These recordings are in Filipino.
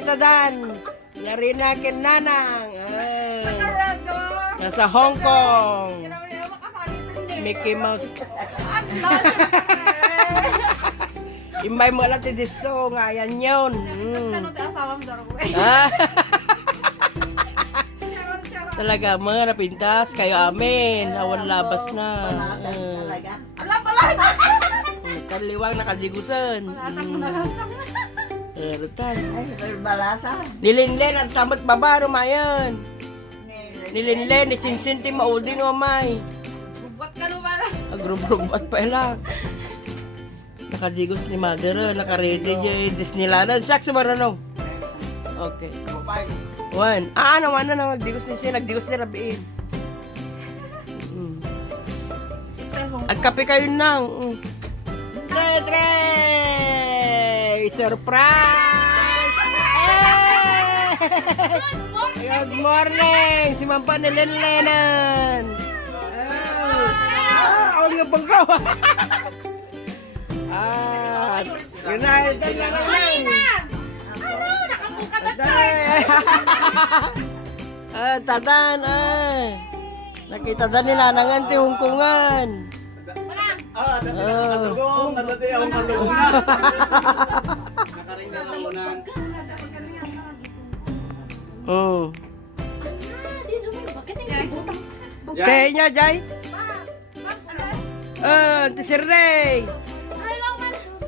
Kita Dan. Larina Kinanang. Nasa Hong Kong. Mickey Mouse. Imbay mo lang tidiso nga yan yun. Talaga mga napintas kayo amin. Awan labas na. Kaliwang nakadigusan. Rutan. Nilinlen ang tamot baba rumayan. Nilinlen ni Cincinti mauding o may. Bubat ka no ba? Agrubrubat pa lang. Nakadigos ni Mother, naka-ready dyan Disneyland. Sak sa marano. Okay. One. Ano na nagdigos ni siya, nagdigos ni Rabiin. Agkape kayo nang. Tre! Surprise! Good morning! Si Mampa ni Lenlenan. Awag nga bangkaw. Good night. Tatan, nakita dan nila nangan ti hungkungan. Nakadugong, nadati akong kadugong na. Nakaring na lamunan. Kaya niya, Jai? Ante si Ray.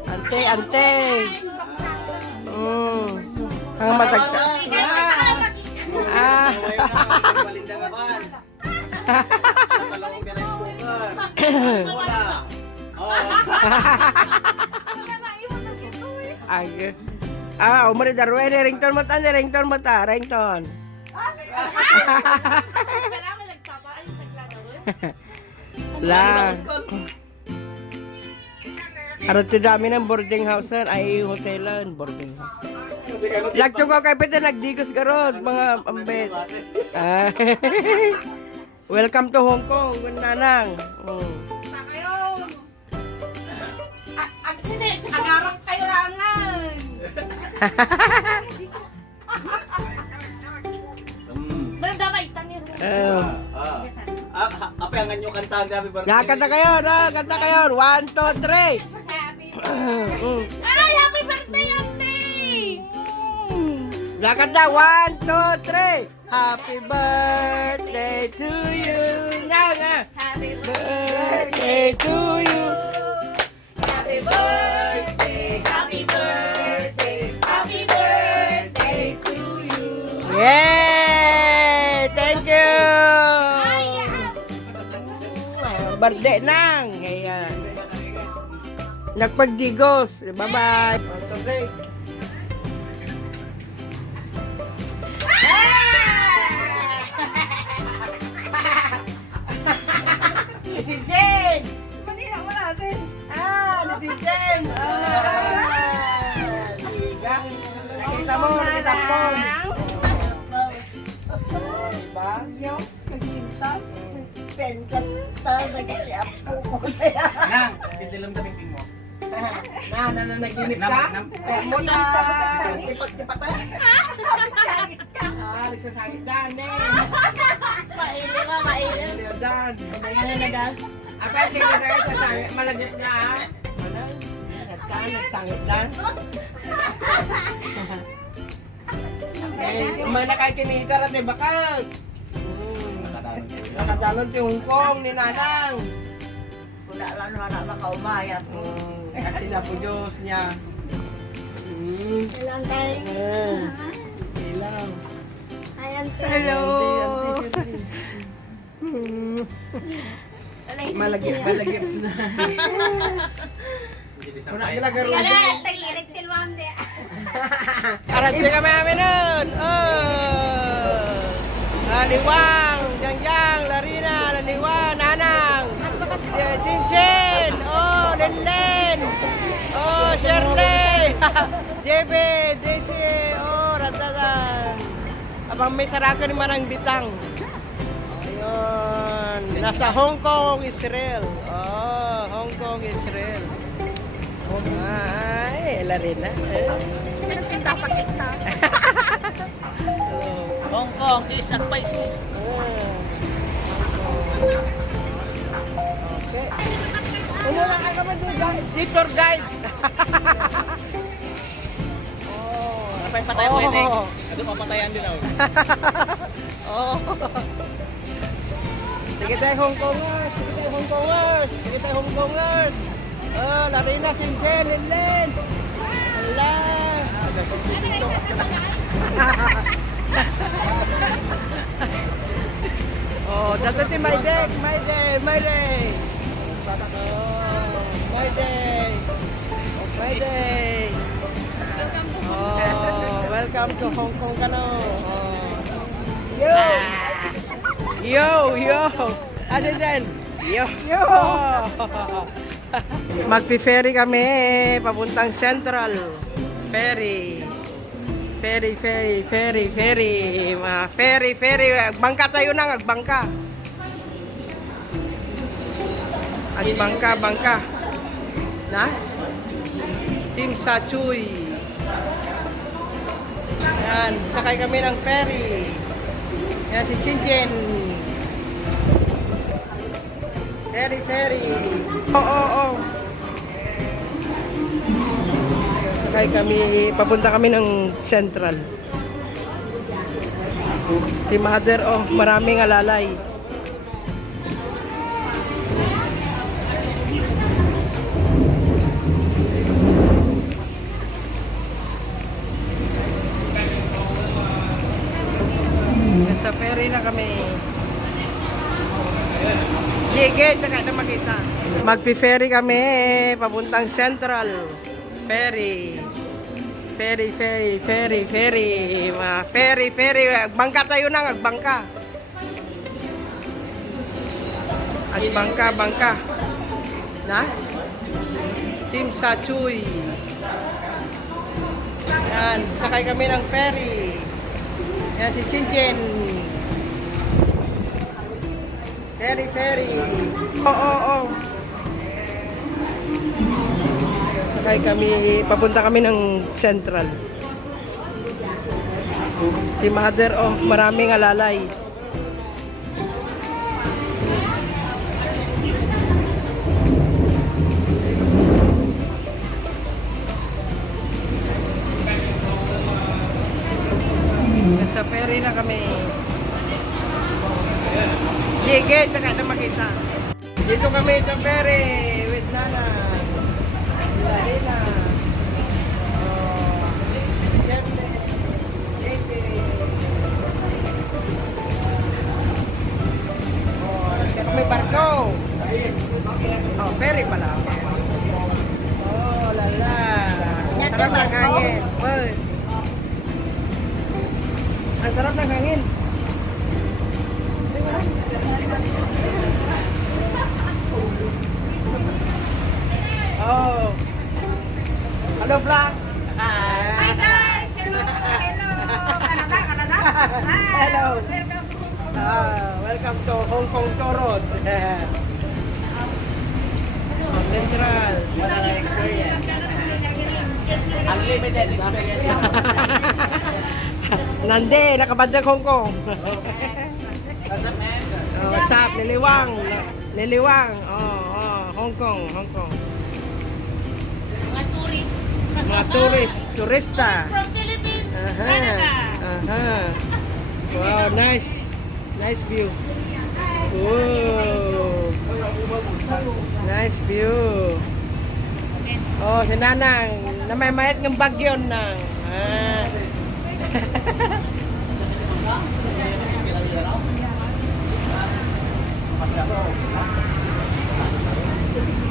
Ante. Ang matagta. Nakalawang ka na spoker. Wala. Umari darwe ni ringtone mata. Ringtone. La. Aron ti dami ng boarding house ay hotelan boarding house. Lagto ko kay pete nagdigos garod mga ambet. Welcome to Hong Kong, Nanang. Agarap kayo langan. Damay tani. Apa yang nyo kanta gabi bar? Kanta kayo. 1, 2, 3. Ay, happy birthday, Ate! Kanta 1, 2, 3. Happy birthday to you. Happy Birthday to you. Happy birthday, happy birthday, happy birthday to you. Yay! Thank you. Birthday nang. Ayan. Nagpagdigos. Bye-bye. Okay. Si Jen! Kanina mo natin. Si Jen! Liga. Nakita mo. Diba? Nagsintas. Nang, kitilam kaming ping mo. Naginip ka? Mo na tipat-tipatan. Nagsasakit dan eh. Maili. Dan. Nanagas. Apa yung sasakit? Malagit na ha? Nagsangit dan. Malakay kinita rin eh bakal. Nakadalon ti Hong Kong ni Nanang. Wala lang anak makaumayat. Kasi na po Diyos niya. Ilang tayo. Ilang. Ayan tayo. Hello. Malagip na. Wala ka lang garo. Tagirik tilwam de. Aras na kami namin nun. Liwang, Jangjang, Larina, Liwang, Nanang, Cincin, Lenlen, Shirley, JB, Daisy, Ratadan. Abang may saraka ni Manang Bitang. Ayun, nasa Hong Kong, Israel. Hong Kong, Israel. Ay, Larina. Sino pinta sa TikTok? Hong Kong is advice me. Okay. Umura ka naman din, guys. Di tour guide. Apa yung patay mo yun? Ito papatayan din ako. Oh. Sige tayo Hong Kongers. Sige tayo Hong Kongers. Sige tayo Hong Kongers. Oh, lari na Sinsen, Linlen. Hala. Oh, dati my day, my day, my day. Oh, my day. Oh, my day. Oh, welcome to Hong Kong Kano. Oh. Yo, yo. Ano dyan? Yo. Yo. Magpi-ferry kami papuntang Central. Ferry. Ferry, ferry, ferry, ferry. Ferry, ferry. Agbangka tayo nang, agbangka. Agbangka, bangka. Na? Team Sachuy. Yan, sakay kami ng ferry. Yan si Chinchin. Ferry, ferry. Oo. Sakay kami, papunta kami ng Central. Si Mother, oh, maraming alalay. Sa ferry na kami. Ligid, saka na makita. Magpi-ferry kami, papuntang Central. Ferry. Ferry, ferry, ferry, ferry. Ferry, ferry. Agbangka tayo nang, agbangka. Agbangka, bangka. Na? Team Sachuy. Yan, sakay kami ng ferry. Yan si Chinchin. Ferry, ferry. Oo. Sakay kami, papunta kami ng Central. Si Mother, oh, maraming alalay. Sa ferry na kami. Ligid, saka na makita. Dito kami sa ferry with Nana. Lila. Oh. Siyempre. Oh, dito kami barko. Oh, ferry pala. Oh, lala. Sarap ng hangin. Well, ang sarap ng hangin. Oh. Hello, vlog. Hi guys! Hello! Canada! Hello. Welcome to Hong Kong Torod. Central. Experience. Unlimited experience. Nande, nakabadrag Hong Kong. What's up, man? What's up? Liliwang. Liliwang. Hong Kong. Mga tourist. Mga turista. From Philippines, Canada. Wow, nice. Nice view. Whoa. Nice view. Oh, si Nanang, namamayat ng bagyo nang.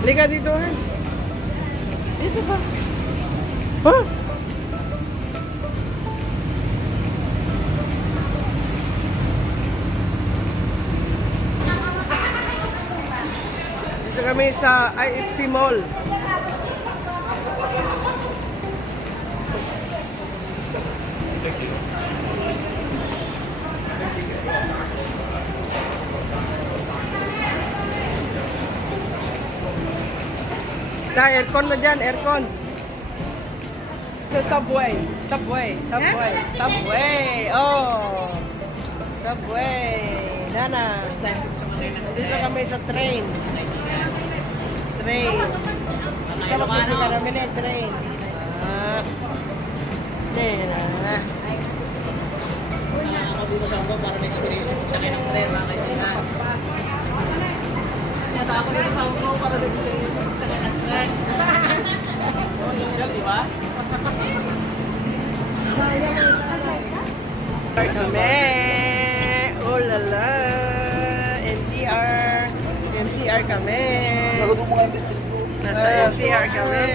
Liga dito, ha? Dito ba? Huh? Dito kami sa IFC Mall. Ta, aircon na dyan, aircon. Sa subway. Subway. Oh. Subway. Nana. Dito kami sa train. Train. Sama pili ka namin eh, train. Nena. Ako dito sa Hongkong para ma-experience yung magsakay ng tren, mga kaibigan. Kaya ako dito sa Hongkong para ma-experience yung magsakay ng tren. Oh, social, di ba? Kami. Oh la la. MTR kami. Nasa MTR kami.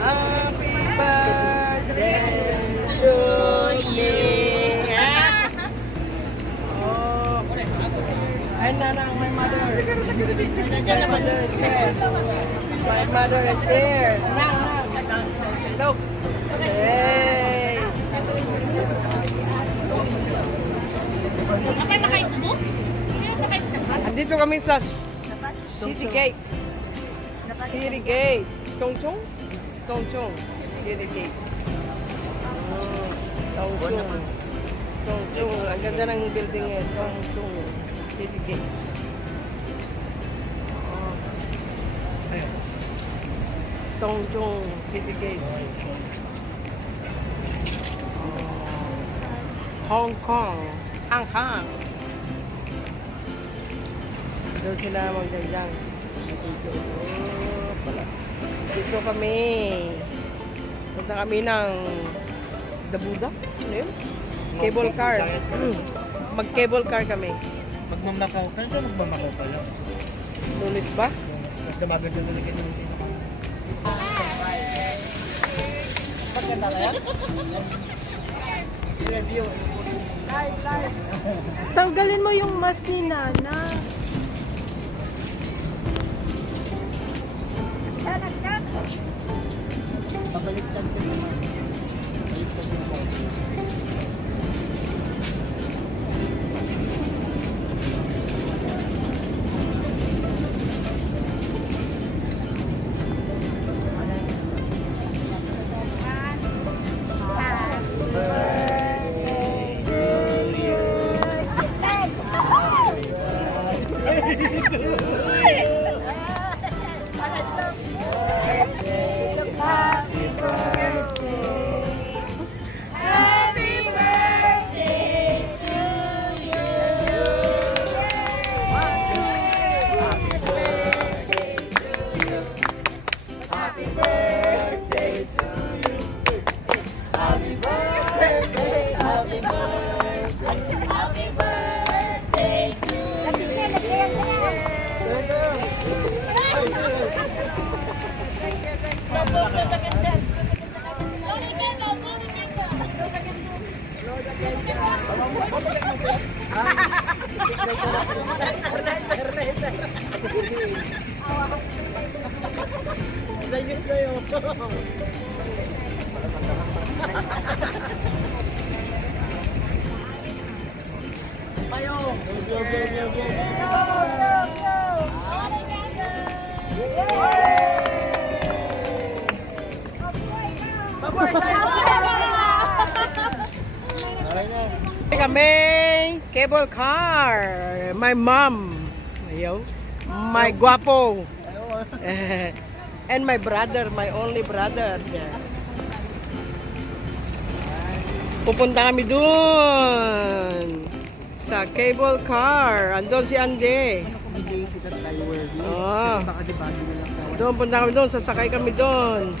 Happy birthday to me. Oh. Ay, nanang, my mother. My mother is here. My mother is here. Look. Hey. Kapag nakaisubok? Sino nakaisubok? Andito kami sa City Gate. City Gate. Tongchong? Tongchong. City Gate. Tongchong. Tongchong. Ang ganda ng building eh. Tongchong. City Gate. Tongchong City Gate. Hong Kong. Hong Kong. Doon sila magdayang. Dito kami. Punta kami ng The Buddha. Ano yun? Cable car. Mag-cable car kami. Magmamakaw ka, dyan magmamakaw pa lang. Lunes ba? Mas dumaganda talaga yung dito. Pagkanda na yan? Review. Tanggalin mo yung mask ni Nana. Pabaliktad ka naman. Baliktad ka naman. Kami cable car. My mom. Ayaw. My guapo. And my brother, my only brother. Pupunta kami dun sa cable car. Andun si Ande. Hindi sikat tayo, Werby. Oh. Kasi baka di-body na lang tayo. Doon, punta kami doon. Sasakay kami doon.